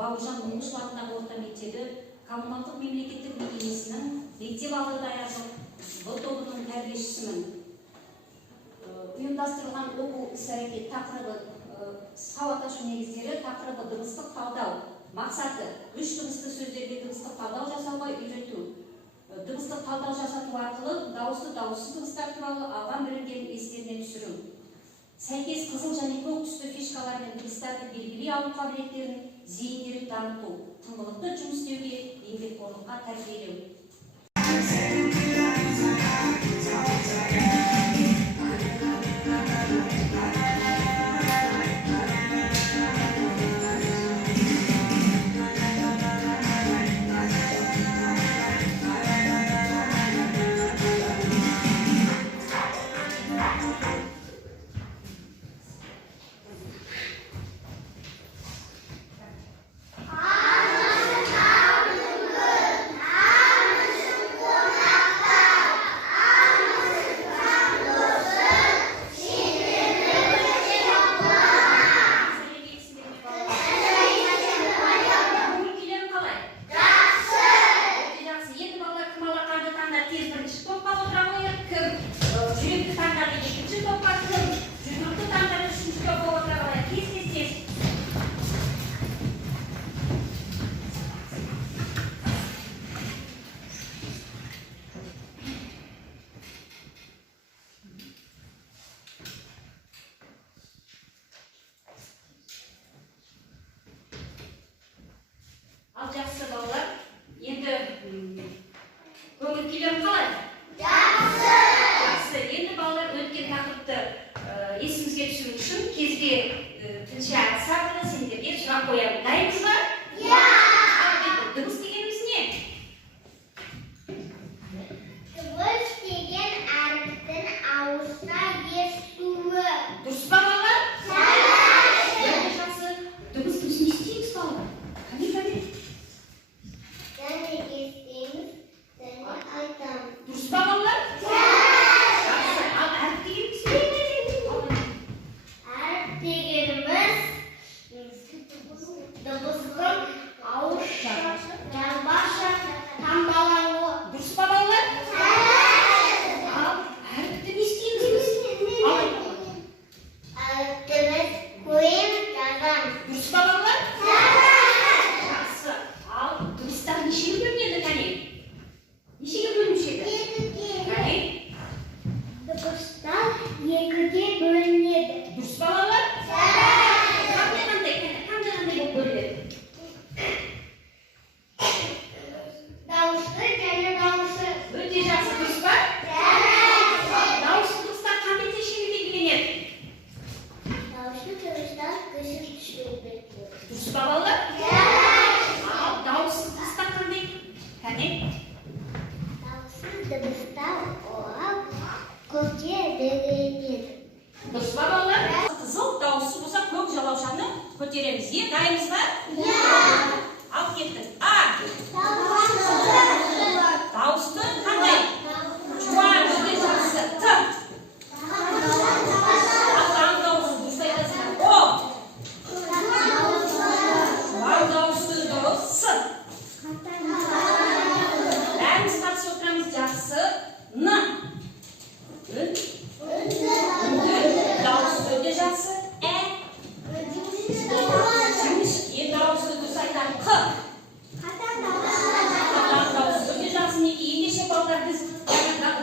Бауыржан Момышев атындағы орта мектебі коммуналдық мемлекеттік мекемесінің мектеп алды даярлық Б тобының тәрбиешісімін. Ұйымдастырылған оқу іс-әрекет тақырыбы сауат ашу негіздері тақырыбы дыбыстық талдау. Мақсаты үш дыбысты сөздерге дыбыстық талдау жасауға үйрету. Дыбыстық талдау жасату арқылы дауысты дауыссыз дыбыстар туралы алған білімдерін естеріне түсіру. Сәйкес қызыл және көк түсті фишкалар мен дыбыстарды белгілей алу қабілеттерін зейіндерін дамыту. Тыңғылықты жұмыс істеуге, еңбекқорлыққа тәрбиелеу. Жақсы балалар, енді көңіл күйлерің қалай? Жақсы! Жақсы. Енді балалар өткен тақырыпты есімізге түсіру үшін кезге тілші Сабина сендерге сұрақ қоямын. Дайынсыз ба? Иә! Дыбыс дегеніміз не? Дыбыс деген әріптің ауызда естуі. Дұрыс па балалар? Жақсы! Жақсы. Дыбыс не істейміз балалар? Қане? Дұрыс па балалар? Жақсы. Ал әріп дегеніміз не? Әріп дегеніміз дыбыстың ауызша, жазбаша таңбалауы. Дұрыс па балалар? Ал әріпті не істейміз біз? Әріпті біз қойып жазамыз. Дұрыс па балалар? Жақсы. Ал дыбыстар нешеге бөлінеді, қане? Нешеге бөлінушеді? Қане? Дыбыстар екіге бөлінеді. Дұрыс па балалар? Қандай болып бөлінеді? Дауысты және дауыссыз. Өте жақсы, дұрыс па? Дауысты дыбыстар қандай тешеге белгіленеді? Дауысты дыбыстар көшіп түседі. Дұрыс па балалар? Ал дауыссыз дыбыстар қандай? Қане? Дауыссыз дыбыстар оған көкке белгіленеді. Дұрыс па балалар? Қызыл дауысты болса көк жалаушаны көтереміз. Дайынбыз ба? Ал кеттік. А. Дауысты қандай? Жуан, өте жақсы. Т. Ал дауысты дұрыс айтасыздар. О. Жуан дауысты дұрыс. С. Бәріміз қатысып отырамыз. Жақсы. Н. Үн. Дауысты өте жақсы. Ә. Енді дауысты дұрыс айтамын. Қ. Дауысты өте жақсы. Неге ендеше балалар біз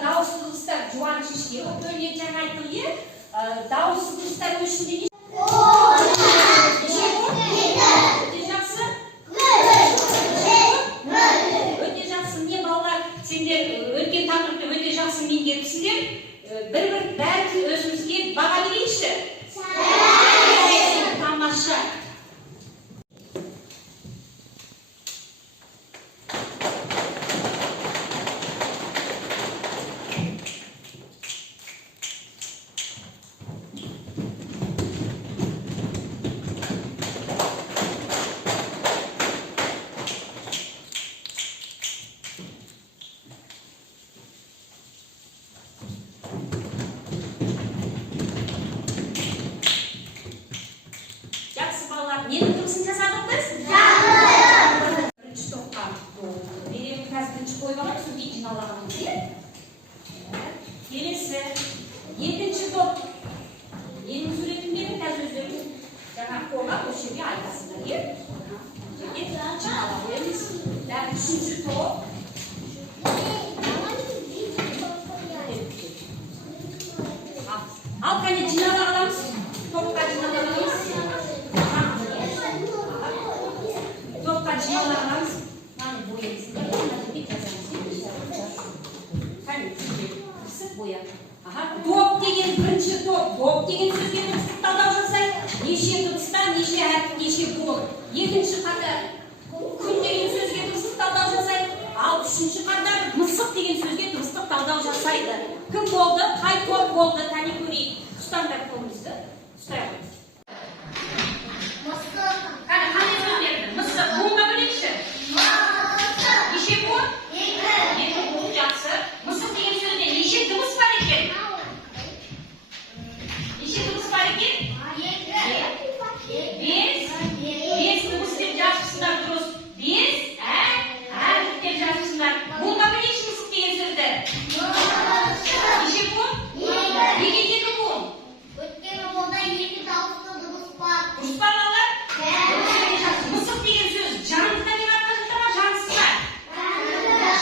дауысты дыбыстар жуан шешке бөлінеді жаңа айттым, е? Дауысты дыбыстар өшінде не? Өте жақсы. Өте жақсы. Не балалар, сендер өткен тақырыпты өте жақсы меңгеріпсіңдер. Бір-бір бәрі өзімізге баға берейікші. Тамаша. үшінші қатар мысық деген сөзге дыбыстық талдау жасайды. Кім болды? Қай топ болды? Тәне көрейік. Ұстаңдар қолыңызды. Ұстай алыңыз. Қане қандай сөз берді? Мысық. Буынға бөлейікші. Неше буын? Екі буын, жақсы. Мысық деген сөзде неше дыбыс бар екен? Неше дыбыс бар екен? Бес дыбыс деп жазыпсыңдар, дұрыс. Бес, әріп деп жазыпсыңдар. Буынға бөлейікші мысық деген сөзді. Неше буын? Неге екі буын? Дұрыс па балалар? Мысық деген сөз жанды табиғатқа жатыр ма, жансыз ба?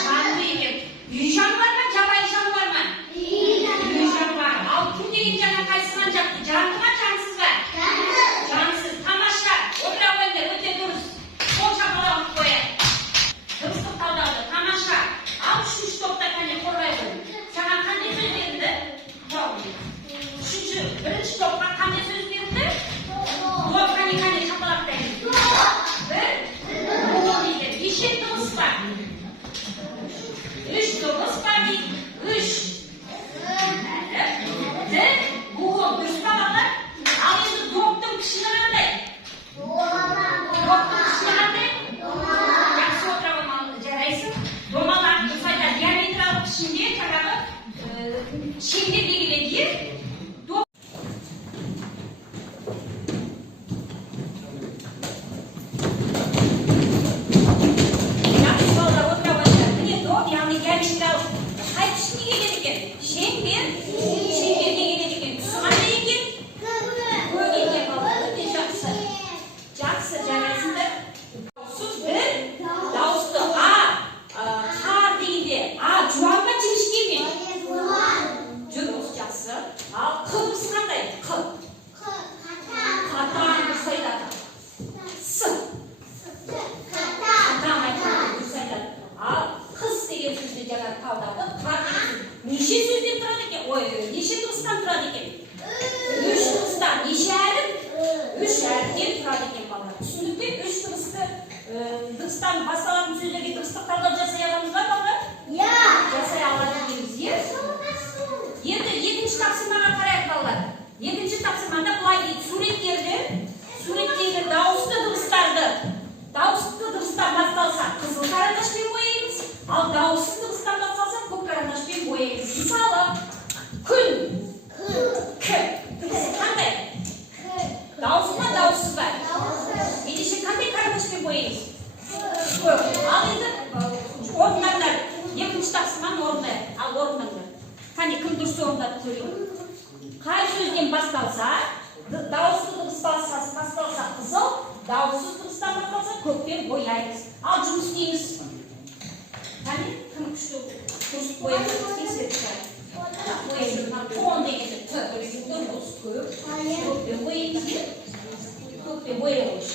Жанды екен. Үй жануар ма, жабайы жануар ма? Үй жануар. Ал күн деген жаңа қайсынан жатты? Жанды ма, жансыз ба? Жансыз. Тамаша. Отыра қойыңдар, өте дұрыс. Қол шапалағын қояйық. Дыбыстық талдауды. Тамаша. Ал үшінші топта қане қорғай қой. Саған қандай сөз берілді? Үшінші, бірінші топқа қандай сөз берілді? Топ қане шапалақтайын. Бір, дейді. Неше дыбыс бар? Үш дыбыс бар дейді. Үш. Буын. Дұрыс па балалар? Ал енді доптың пішіні қандай? Доптың пішіні қандай? Жақсы отыра қоймалы жарайсың. Домалақ дұрыс айтады. Диаметралық пішінде жаңағы шеңберге келеді. Неше сөзден тұрады екен? Неше дыбыстан тұрады екен? Үш дыбыстан. Неше әріп? Үш әріптен тұрады екен балалар. Түсіндік пе? Үш дыбыстан басталатын сөздерге дыбыстық талдау жасай аламыз ба балалар? Жасай аламыз. Енді екінші тапсырмаға қарайық балалар. Екінші тапсырмада былай дейді. Суреттегі дауысты дыбыстан басталса қызыл карандашпен бояймыз. Ал дауысты дыбыстан басталса көк карандашпен бояймыз. Мысалы, күн. К. Дыбысы қандай? Дауысты ма, дауыссыз ба? Ендеше қандай карандашпен бояймыз? Көк. Ал енді орындаңдар. Екінші тапсырманы орындайық. Ал орындаңдар. Қане кім дұрыс орындады сөйлеу? Қай сөзден басталса, дауысты дыбыстан басталса қызыл, дауыссыз дыбыстан басталса көкпен бояймыз. Ал жұмыс істейміз. Қане кім күшті дұрыс бояймыз? Тексеріп шығайық. Бояймыз. Тон деген сөз. Дұрыс көп. Көкпен бояймыз. Көкпен бояймыз.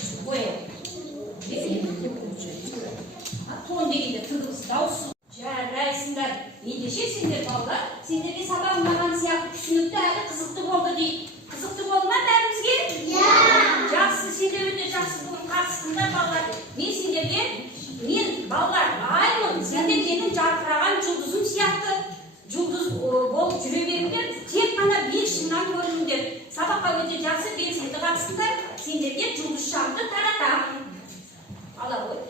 Тон дегенде дыбыс дауыссыз. Жарайсыңдар. Ендеше сендер балалар, сендерге сабақ ұнаған сияқты түсінікті әрі қызықты болды дейді. Қызықты болды ма бәрімізге? Жақсы, сендер өте жақсы бүгін қатыстыңдар балалар. Мен балалар аймын, сендер менің жарқыраған жұлдызым сияқты жұлдыз болып жүре беріңдер. Тек қана бір шыңнан көріңдер. Сабаққа өте жақсы белсенді қатыстыңдар. Сендерге жұлдыз шамды таратамын. Ала ғой.